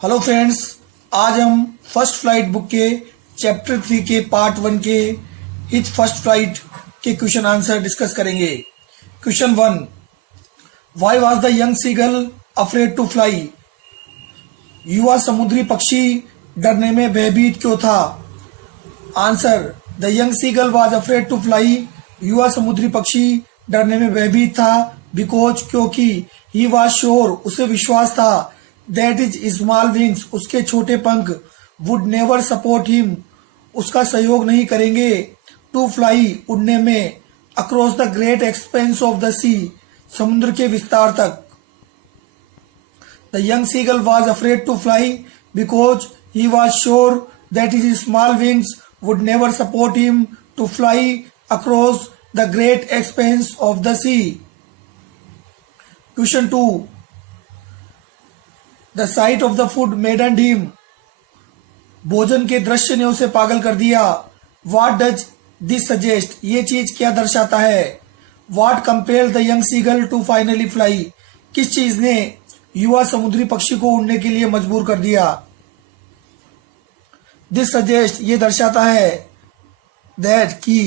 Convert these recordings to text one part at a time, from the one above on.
Hello friends, आज हम first flight book के चैप्टर 3 के पार्ट 1 के हिच फर्स्ट फ्लाइट के क्वेश्चन आंसर डिस्कस करेंगे। Question 1, why was the young seagull afraid to fly? युवा समुद्री पक्षी डरने में भयभीत क्यों था? Answer, the young seagull was afraid to fly. युवा समुद्री पक्षी डरने में भयभीत था बिकॉज क्योंकि ही वाज श्योर उसे विश्वास था दैट इज स्मॉल विंग्स उसके छोटे पंख वुड नेवर सपोर्ट हिम उसका सहयोग नहीं करेंगे टू फ्लाई उड़ने में across the great expanse of the sea समुद्र के विस्तार तक। The young seagull was afraid to fly because he was sure that his small wings would never support him to fly across the great expanse of the sea. Question 2, the sight of the food maddened him भोजन के दृश्य ने उसे पागल कर दिया। What does this suggest ये चीज क्या दर्शाता है? What compelled the young seagull to finally fly किस चीज ने युवा समुद्री पक्षी को उड़ने के लिए मजबूर कर दिया? दिस सजेस्ट ये दर्शाता है दैट कि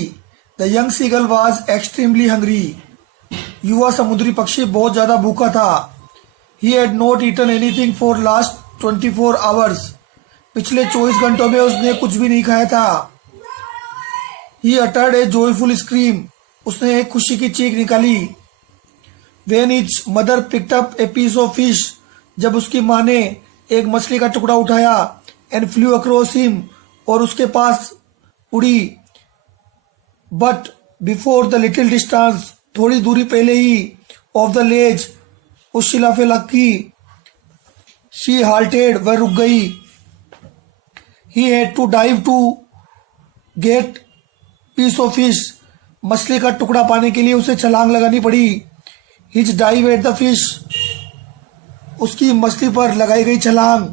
the young seagull was extremely hungry युवा समुद्री पक्षी बहुत ज्यादा भूखा था। He had not eaten anything for last 24 hours. पिछले 24 घंटों में उसने कुछ भी नहीं खाया था। He uttered a joyful scream. उसने एक खुशी की चीख निकाली। When his mother picked up a piece of fish. जब उसकी माँ ने एक मछली का टुकड़ा उठाया and flew across him और उसके पास उड़ी। But before the little distance थोड़ी दूरी पहले ही of the ledge उस शिलाफेलक की शी हाल्टेड वह रुक गई। He had to dive to get piece of fish मछली का टुकड़ा पाने के लिए उसे छलांग लगानी पड़ी। His dive at the fish उसकी मछली पर लगाई गई छलांग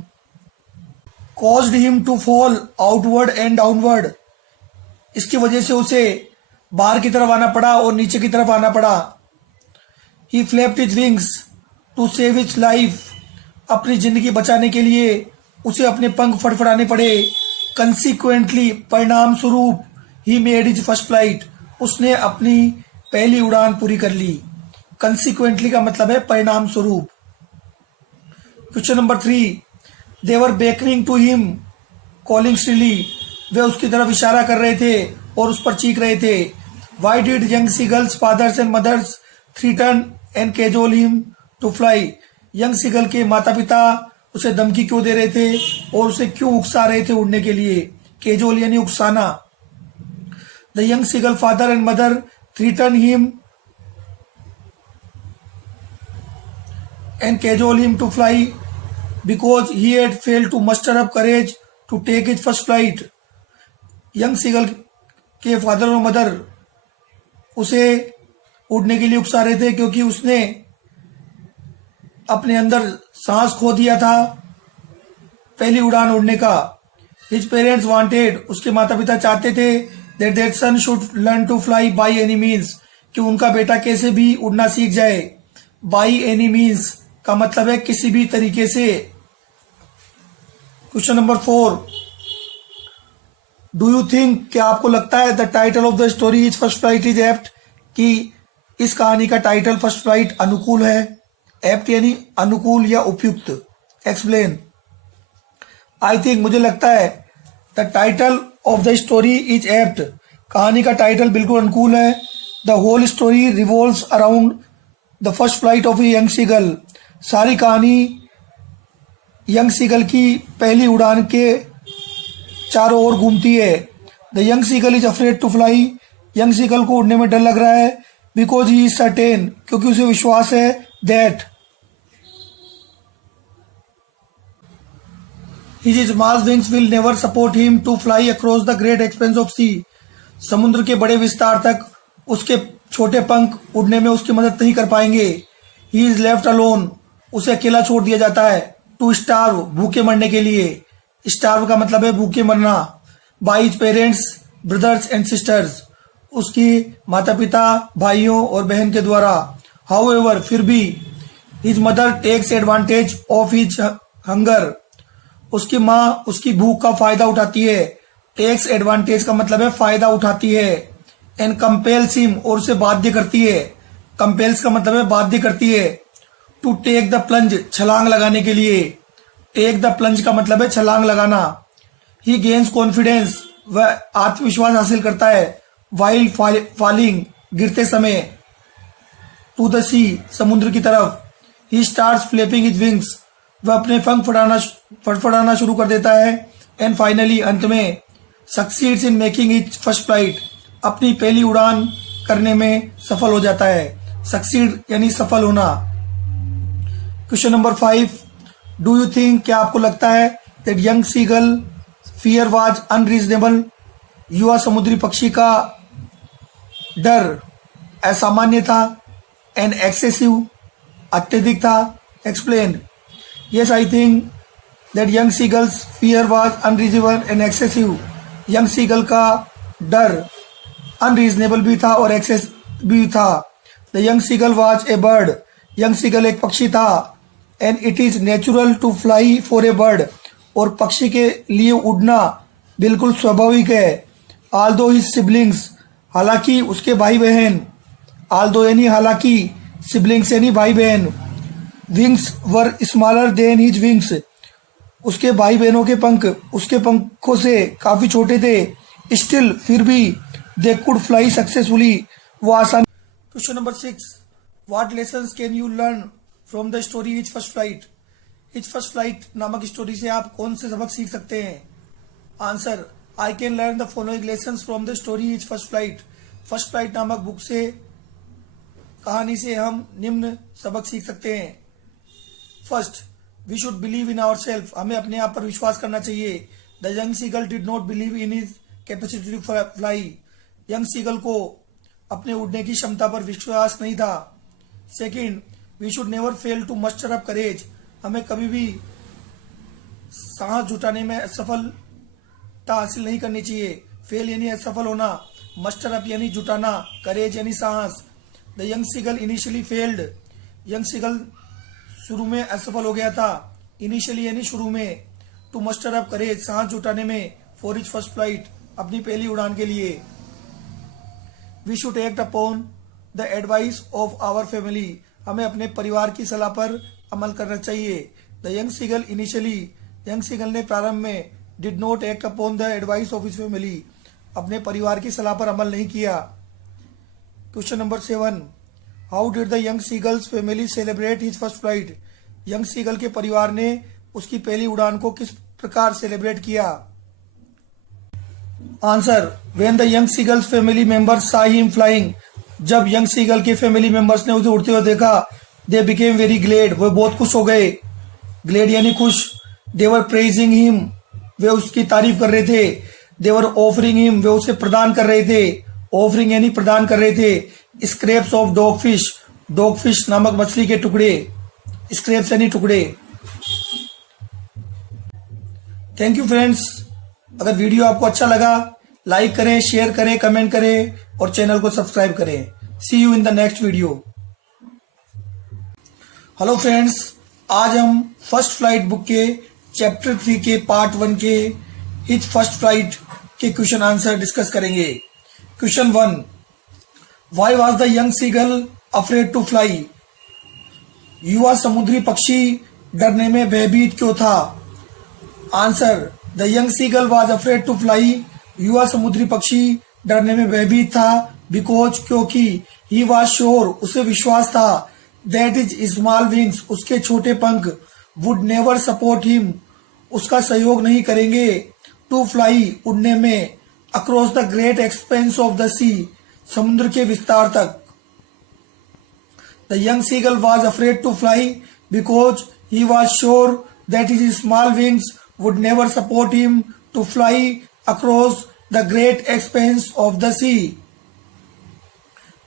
caused him to fall outward and downward इसकी वजह से उसे बाहर की तरफ आना पड़ा और नीचे की तरफ आना पड़ा। He flapped his wings to save its life अपनी जिंदगी बचाने के लिए उसे अपने पंख फड़फड़ाने पड़े। कंसिक्वेंटली परिणाम स्वरूप he made his first flight उसने अपनी पहली उड़ान पूरी कर ली। कंसिक्वेंटली का मतलब है परिणाम स्वरूप। Question number 3, they were beckoning to him calling shrilly वे उसकी तरफ इशारा कर रहे थे और उस पर चीख रहे थे। Why did young seagull's fathers and mothers threaten and cajole him to fly young seagull के माता पिता उसे धमकी क्यों दे रहे थे और उसे क्यों उकसा रहे थे उड़ने के लिए? केजोल यानी उकसाना। The young seagull father and mother threaten him and cajole him to fly because he had failed to muster up courage to take his first flight. Young seagull के फादर और मदर उसे उड़ने के लिए उकसा रहे थे क्योंकि उसने अपने अंदर सांस खो दिया था पहली उड़ान उड़ने का। हिज पेरेंट्स वांटेड उसके माता पिता चाहते थे that their son should learn to fly by any means कि उनका बेटा कैसे भी उड़ना सीख जाए। बाय एनी मीन्स का मतलब है किसी भी तरीके से। Question number 4, do you think क्या आपको लगता है the title of the story is first flight is apt कि इस कहानी का टाइटल फर्स्ट फ्लाइट अनुकूल है? एप्ट यानी अनुकूल या उपयुक्त। एक्सप्लेन। आई थिंक मुझे लगता है the title of the story is apt कहानी का टाइटल बिल्कुल अनुकूल है। The whole story revolves around the first flight of a young seagull सारी कहानी यंग सीगल की पहली उड़ान के चारों ओर घूमती है। The young seagull is afraid to fly young seagull को उड़ने में डर लग रहा है बिकॉज ही इज सर्टेन क्योंकि उसे विश्वास है that his small wings will never support him to fly across the great expanse of sea समुद्र के बड़े विस्तार तक उसके छोटे पंख उड़ने में उसकी मदद नहीं कर पाएंगे। he is left alone उसे अकेला छोड़ दिया जाता है to starve भूखे मरने के लिए। starve का मतलब है भूखे मरना। by his parents brothers and sisters उसकी माता पिता भाइयों और बहन के द्वारा। however फिर भी his mother takes advantage of his hunger उसकी माँ उसकी भूख का फायदा उठाती है। टेक्स एडवांटेज का मतलब है फायदा उठाती है। एंड कंपेल्स हिम, और उसे बाध्य करती है। कंपेल्स का मतलब है बाध्य करती है। टू टेक द प्लंज, छलांग लगाने के लिए। टेक द प्लंज का मतलब है छलांग लगाना। ही गेन्स कॉन्फिडेंस, वह आत्मविश्वास हासिल करता है। वाइल फॉलिंग, गिरते समय। टू द सी, समुद्र की तरफ। He starts flapping his wings, वह अपने पंख फड़फड़ाना शुरू कर देता है। एंड फाइनली, अंत में, succeeds in making his first flight, अपनी पहली उड़ान करने में सफल हो जाता है। सक्सीड यानी सफल होना। Question number 5, do you think, क्या आपको लगता है, that young seagull fear was unreasonable, युवा समुद्री पक्षी का डर असामान्य था। एंड एक्सेसिव, अत्यधिक था। Explain. Yes, I think that young seagull's fear was unreasonable and excessive. Young seagull का डर अनरीजनेबल भी था और एक्सेस भी था। The young seagull was a bird, young seagull एक पक्षी था। And it is natural to fly for a bird, और पक्षी के लिए उड़ना बिल्कुल स्वाभाविक है। आल्दो हिज सिबलिंग्स, हालांकि उसके भाई बहन। आल्दो यानी हालांकि, सिबलिंग्स यानी भाई बहन। Wings were smaller than his wings, उसके भाई बहनों के पंख उसके पंखों से काफी छोटे थे। स्टिल, फिर भी, दे कुड फ्लाई सक्सेसफुली, वो आसान। Question number 6, what lessons can you learn from the story his first flight. His first flight नामक स्टोरी से आप कौन से सबक सीख सकते हैं। Answer, I can learn the following lessons from the story his first flight. First flight नामक बुक से, कहानी से हम निम्न सबक सीख सकते हैं। First, we should believe in our self, हमें अपने आप पर विश्वास करना चाहिए। The young seagull did not believe in his capacity to fly, young seagull को अपने उड़ने की क्षमता पर विश्वास नहीं था। Second, we should never fail to muster up courage, हमें कभी भी साहस जुटाने में असफलता हासिल नहीं करनी चाहिए। फेल यानी असफल होना, मस्टर अप यानी जुटाना, करेज यानी साहस। The young seagull initially failed, young seagull शुरू में असफल हो गया था। इनिशियली यानी शुरू में। टू मस्टर अप करेज, साहस जुटाने में। फॉर हिज फर्स्ट फ्लाइट, अपनी पहली उड़ान के लिए। We should act upon the advice of our family, हमें अपने परिवार की सलाह पर अमल करना चाहिए। The young seagull initially, young seagull ने प्रारंभ में, did not act upon the advice of his family, अपने परिवार की सलाह पर अमल नहीं किया। Question number 7, how did the young seagull's family celebrate his first flight, young seagull के परिवार ने उसकी पहली उड़ान को किस प्रकार सेलिब्रेट किया। Answer, when the young seagull's family members saw him flying, जब यंग सीगल के फैमिली मेंबर्स ने उसे उड़ते हुए देखा, दे बिकेम वेरी ग्लेड, वे बहुत खुश हो गए। ग्लेड यानी खुश। दे वर प्रेजिंग हिम, वे उसकी तारीफ कर रहे थे। दे वर ऑफरिंग हिम, वे उसे प्रदान कर रहे थे। ऑफरिंग यानी प्रदान कर रहे थे। स्क्रैप्स ऑफ डॉगफिश, डॉगफिश नामक मछली के टुकड़े। स्क्रैप्स यानी टुकड़े। थैंक यू फ्रेंड्स, अगर वीडियो आपको अच्छा लगा लाइक करें, शेयर करें, कमेंट करें और चैनल को सब्सक्राइब करें। See you in the next video. Hello friends, आज हम फर्स्ट फ्लाइट बुक के चैप्टर 3 के पार्ट 1 के हिज फर्स्ट फ्लाइट के क्वेश्चन आंसर डिस्कस करेंगे। Question 1, why was the young seagull afraid to fly, युवा समुद्री पक्षी डरने में भयभीत क्यों था। Answer, the young seagull was afraid to fly, युवा समुद्री पक्षी डरने में भयभीत था। बिकॉज, क्योंकि। ही वाज श्योर, उसे विश्वास था। दैट इज स्मॉल विंग्स, उसके छोटे पंख। वुड नेवर सपोर्ट हिम, उसका सहयोग नहीं करेंगे। टू फ्लाई, उड़ने में। Across the great expanse of the sea, समुद्र के विस्तार तक। The young seagull was afraid to fly because he was sure that his small wings would never support him to fly across the great expanse of the sea.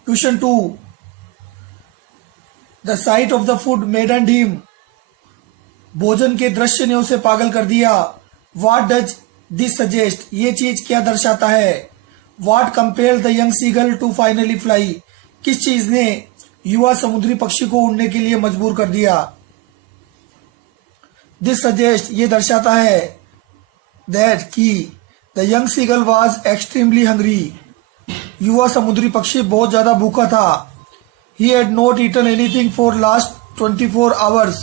Question 2, the sight of the food maddened him, भोजन के दृश्य ने उसे पागल कर दिया। What does this suggest, ये चीज क्या दर्शाता है। What compelled the young seagull to finally fly, किस चीज ने युवा समुद्री पक्षी को उड़ने के लिए मजबूर कर दिया। दिस सजेस्ट ये दर्शाता है दैट कि the young seagull was extremely hungry. युवा समुद्री पक्षी बहुत ज्यादा भूखा था। He had not eaten anything for last 24 hours.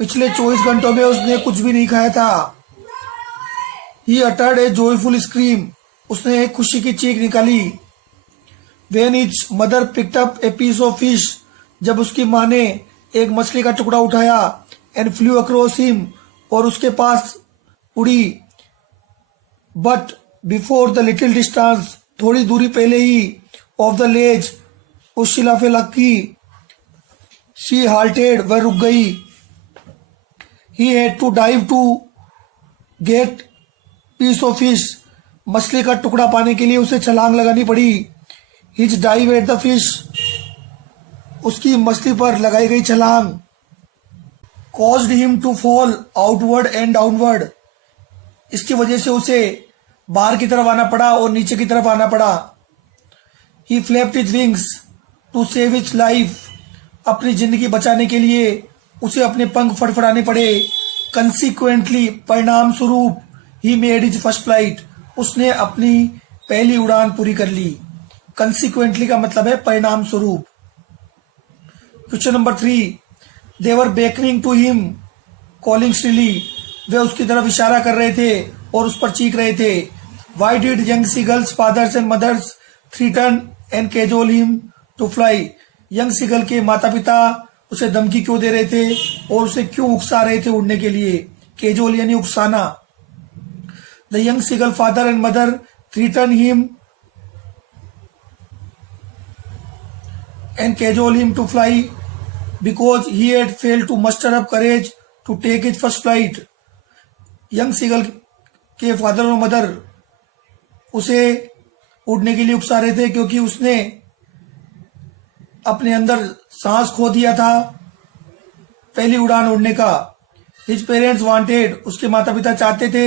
पिछले 24 घंटों में उसने कुछ भी नहीं खाया था। He uttered a joyful scream. उसने एक खुशी की चीख निकाली। When his mother picked up a piece of fish. जब उसकी माँ ने एक मछली का टुकड़ा उठाया एंड फ्लू अक्रॉस हिम और उसके पास उड़ी। But before the little distance थोड़ी दूरी पहले ही ऑफ द लेज उस शिलाफे लकी शी हाल्टेड वह रुक गई। He had to dive to get piece of fish. मछली का टुकड़ा पाने के लिए उसे छलांग लगानी पड़ी। His dive at the fish. उसकी मछली पर लगाई गई छलांग caused him to fall outward and downward. इसकी वजह से उसे बाहर की तरफ आना पड़ा और नीचे की तरफ आना पड़ा। He flapped his wings to save his life. अपनी जिंदगी बचाने के लिए उसे अपने पंख फड़फड़ाने पड़े। कंसिक्वेंटली परिणाम स्वरूप he made his first flight. उसने अपनी पहली उड़ान पूरी कर ली। कंसिक्वेंटली का मतलब है परिणाम स्वरूप। Question number 3, they were beckoning to him calling shrilly. वे उसकी तरफ इशारा कर रहे थे और उस पर चीख रहे थे। Why did young seagull's fathers and mothers threaten and cajole him to fly. Young seagull के माता पिता उसे धमकी क्यों दे रहे थे और उसे क्यों उकसा रहे थे उड़ने के लिए। केजोल यानी उकसाना। The young seagull father and mother threaten him and cajole him to fly because he had failed to muster up courage to take his first flight. Young seagull के फादर और मदर उसे उड़ने के लिए उकसा रहे थे क्योंकि उसने अपने अंदर सांस खो दिया था पहली उड़ान उड़ने का। His parents wanted, उसके माता पिता चाहते थे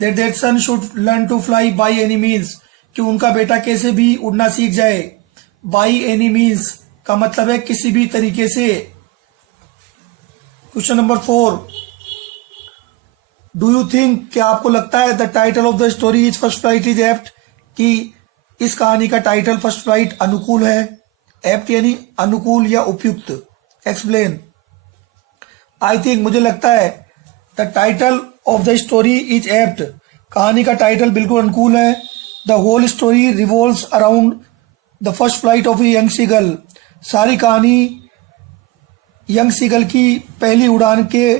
that their son should learn to fly by any means, कि उनका बेटा कैसे भी उड़ना सीख जाए। by any means का मतलब है किसी भी तरीके से। Question number 4, do you think, क्या आपको लगता है the title of the story is first flight is apt, कि इस कहानी का टाइटल फर्स्ट फ्लाइट अनुकूल है। एप्ट यानी अनुकूल या उपयुक्त। एक्सप्लेन। आई थिंक, मुझे लगता है the title of the story is apt, कहानी का टाइटल बिल्कुल अनुकूल है। The whole story revolves around the first flight of a young seagull. सारी कहानी यंग सीगल की पहली उड़ान के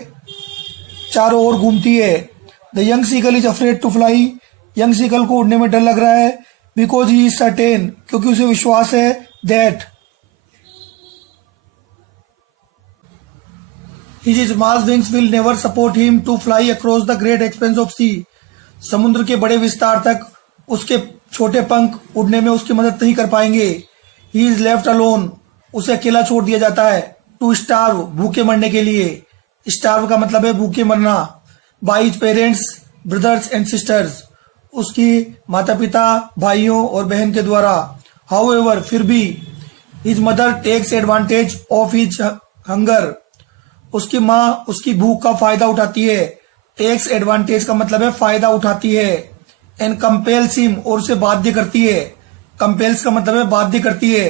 चारों ओर घूमती है। The young seagull is afraid to fly, young seagull को उड़ने में डर लग रहा है। बिकॉज ही इज सर्टेन, क्योंकि उसे विश्वास है that his small wings will never support him to fly across the great expanse of sea. समुद्र के बड़े विस्तार तक उसके छोटे पंख उड़ने में उसकी मदद नहीं कर पाएंगे। ही इज लेफ्ट अलोन, उसे अकेला छोड़ दिया जाता है। टू स्टार्व, भूखे मरने के लिए। स्टार्व का मतलब है भूखे मरना। By his parents, brothers and sisters, उसकी माता पिता, भाइयों और बहन के द्वारा। हाउएवर, फिर भी। His mother takes advantage of his hunger, उसकी माँ उसकी भूख का फायदा उठाती है। टेक्स एडवांटेज का मतलब है फायदा उठाती है। एंड कंपेल्स हिम, और उसे बाध्य करती है। कंपेल्स का मतलब है बाध्य करती है।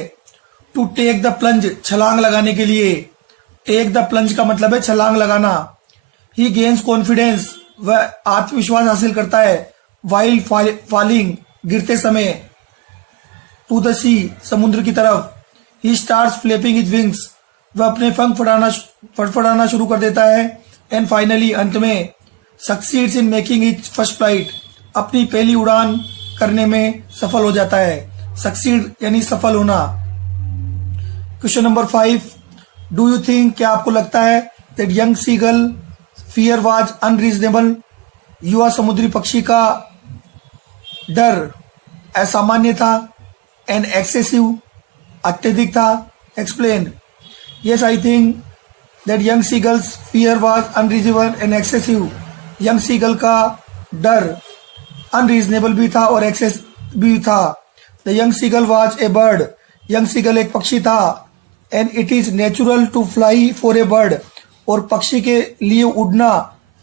टू टेक द प्लंज, छलांग लगाने के लिए। टेक द प्लंज का मतलब है छलांग लगाना। ही गेन्स कॉन्फिडेंस, वह आत्मविश्वास हासिल करता है। वाइल फॉलिंग, गिरते समय। टू द सी, समुद्र की तरफ। He starts flapping his wings, वह अपने पंख फड़फड़ाना शुरू कर देता है। एंड फाइनली, अंत में, succeeds in making his first flight, अपनी पहली उड़ान करने में सफल हो जाता है। सक्सीड यानी सफल होना। Question number 5, do you think, क्या आपको लगता है that young seagull fear was unreasonable, युवा समुद्री पक्षी का डर असामान्य था। एंड एक्सेसिव, अत्यधिक था। Explain. Yes, I think that young seagull's fear was unreasonable and excessive. Young seagull का डर अनरीजनेबल भी था और एक्सेस भी था। The young seagull was a bird, young seagull एक पक्षी था। And it is natural to fly for a bird, और पक्षी के लिए उड़ना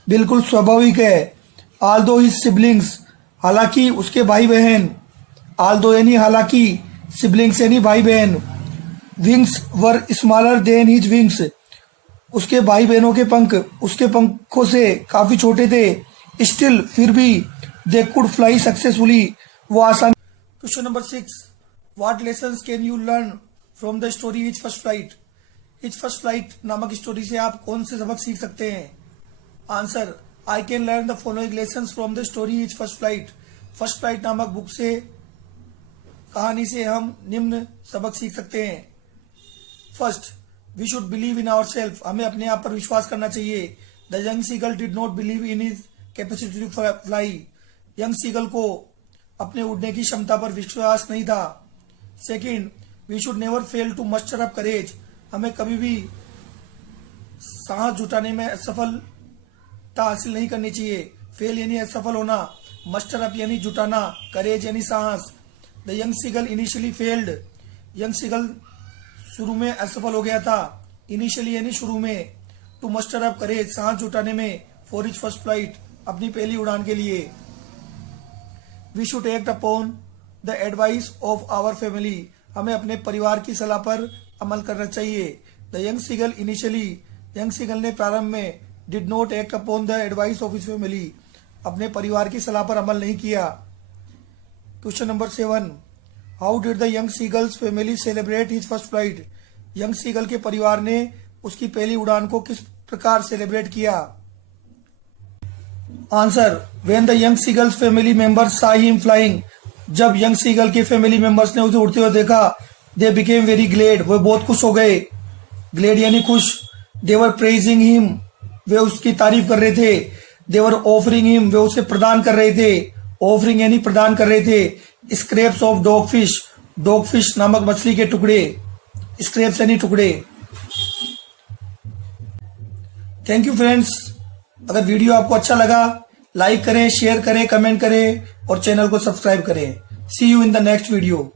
बिल्कुल स्वाभाविक है। आल्दो हिज सिबलिंग्स, हालांकि उसके भाई बहन, आल्दो यानी हालांकि, सिबलिंग्स यानी भाई बहन, wings were smaller than his wings, उसके भाई बहनों के पंख उसके पंखों से काफी छोटे थे। स्टिल, फिर भी, दे कुड फ्लाई सक्सेसफुली, वो आसान। Question number 6, what lessons can you learn from the story his first flight. His first flight नामक स्टोरी से आप कौन से सबक सीख सकते हैं? Answer, I can learn the following lessons from the story his first flight. First flight नामक बुक से, कहानी से हम निम्न सबक सीख सकते हैं। First, we should believe in our self, हमें अपने आप पर विश्वास करना चाहिए। The young seagull did not believe in his capacity to fly, young seagull को अपने उड़ने की क्षमता पर विश्वास नहीं था। Second, we should never fail to muster up courage, हमें कभी भी साहस जुटाने में असफलता हासिल नहीं करनी चाहिए। फेल यानी असफल होना, मस्टर अप यानी जुटाना, करेज यानी साहस। The young seagull initially failed, young seagull शुरू में असफल हो गया था। इनिशियली यानी शुरू में। टू मस्टर अप करेज, साहस जुटाने में, फॉर हिज फर्स्ट फ्लाइट, अपनी पहली उड़ान के लिए। We should act upon the advice of our family, हमें अपने परिवार की सलाह पर अमल करना चाहिए। The young seagull initially, young seagull ने प्रारंभ में, did not act upon the advice of his family, अपने परिवार की सलाह पर अमल नहीं किया। Question number 7, how did the young seagull's family celebrate his first flight. Young seagull के परिवार ने उसकी पहली उड़ान को किस प्रकार सेलिब्रेट किया? Answer, when the young seagull's family members saw him flying, जब यंग सीगल के फैमिली मेंबर्स ने उसे उड़ते हुए देखा, दे बिकेम वेरी ग्लेड, वे बहुत खुश हो गए। ग्लेड यानी खुश। दे वर प्रेजिंग हिम, वे उसकी तारीफ कर रहे थे। दे वर ऑफरिंग हिम, वे उसे प्रदान कर रहे थे। ऑफरिंग यानी प्रदान कर रहे थे। स्क्रैप्स ऑफ डॉगफिश, डॉगफिश नामक मछली के टुकड़े, स्क्रैप्स यानी टुकड़े। थैंक यू फ्रेंड्स, अगर वीडियो आपको अच्छा लगा लाइक करें, शेयर करें, कमेंट करें और चैनल को सब्सक्राइब करें। See you in the next video.